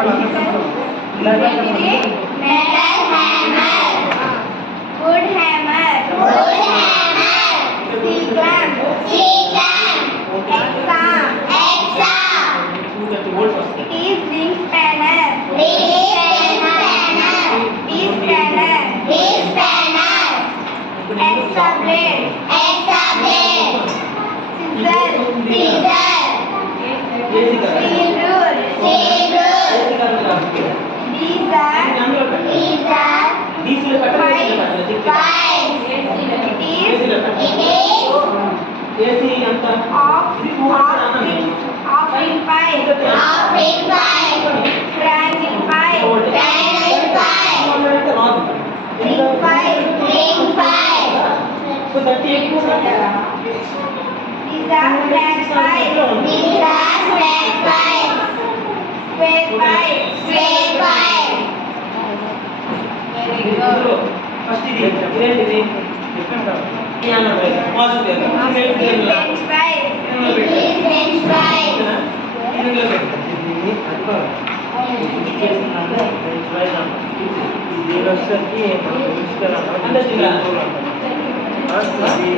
Wood hammer. Steel clamp. It is ring spanner. Extra blade. Scissor. Steel rule. These are five. It is offering pipe. Triangle pipe. Ring pipe. These are flat pipe. Square pipe. Very good. First ఇది ఇదేంటిది piano voice Bench pipe. ఇందులో పెట్టండి దీన్ని అడుగు ఇది వచ్చేసరికి అంటే